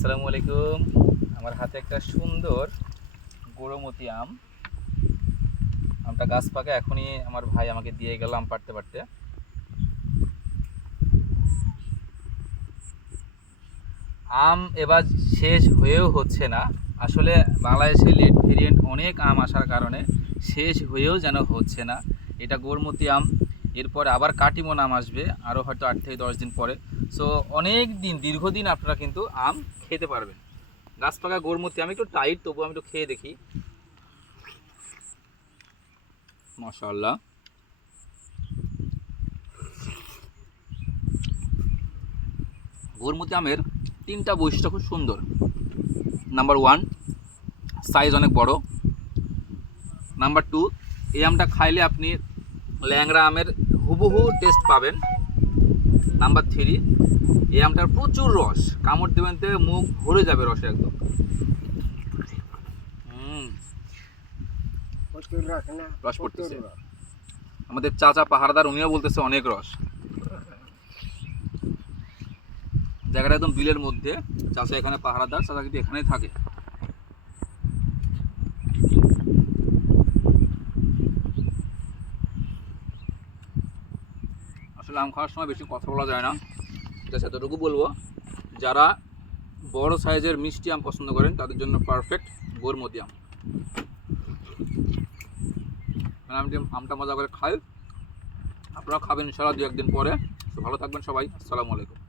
আসসালামু আলাইকুম। আমার হাতে একটা সুন্দর গৌরমতি আম। আমটা গাছ পাকা, এখনই আমার ভাই আমাকে দিয়ে গেল আম পাড়তে পারতে। আম এবার শেষ হয়েও হচ্ছে না। আসলে বাংলাদেশে লেট ভেরিয়েন্ট অনেক আম আসার কারণে শেষ হয়েও যেন হচ্ছে না। এটা গৌরমতি আম, এরপরে আবার কাটিমন আম আসবে আরও হয়তো 8 থেকে 10 দিন পরে। সো অনেক দিন, দীর্ঘদিন আপনারা কিন্তু আম খেতে পারবেন। গাছ পাকা গৌরমতি আমি একটু টাইট, তবু আমি একটু খেয়ে দেখি। মাশাআল্লাহ, গৌরমতি আমের 3টা বৈশিষ্ট্য খুব সুন্দর। নাম্বার 1, সাইজ অনেক বড়। নাম্বার 2, এই আমটা খাইলে আপনি ল্যাংড়া আমের হুবহু টেস্ট পাবেন। নাম্বার 3, এই আমটার প্রচুর রস, কামড় দেবেন তো মুখ ভরে যাবে রসে একদম। রস পড়তেছে। আমাদের চাচা পাহাড়দার, উনিও বলতেছে অনেক রস। জায়গাটা একদম বিলের মধ্যে। চাচা এখানে পাহারাদার, চাচা কিন্তু এখানেই থাকে। আসলে আম খাওয়ার সময় বেশি কথা বলা যায় না, জাস্ট এতটুকু বলবো, যারা বড় সাইজের মিষ্টি আম পছন্দ করেন তাদের জন্য পারফেক্ট গৌরমতি আম। আমি আমটা মজা করে খাই, আপনারা খাবেন ইনশাআল্লাহ 2-1 দিন পরে। তো ভালো থাকবেন সবাই। আসসালামু আলাইকুম।